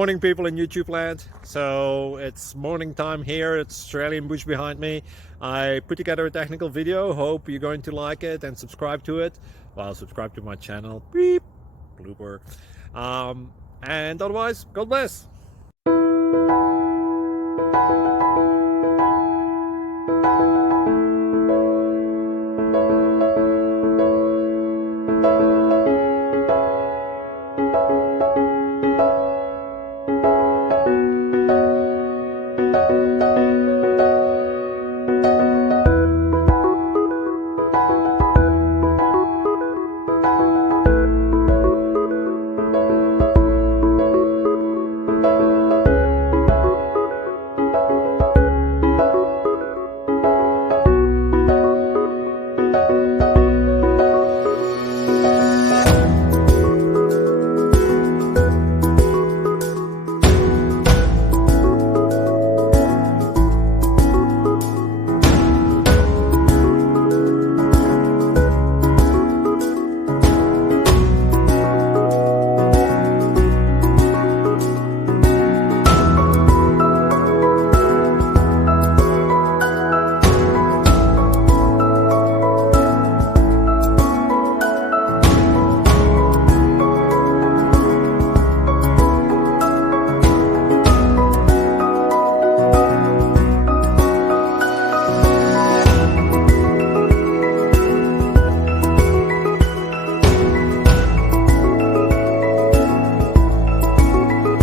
Morning, people in YouTube land. So it's morning time here. It's Australian bush behind me. I put together a technical video. Hope you're going to like it and subscribe to it. Well, subscribe to my channel. Beep. Blooper. And otherwise, God bless.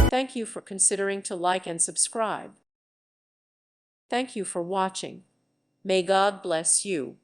Thank you for considering to like and subscribe. Thank you for watching. May God bless you.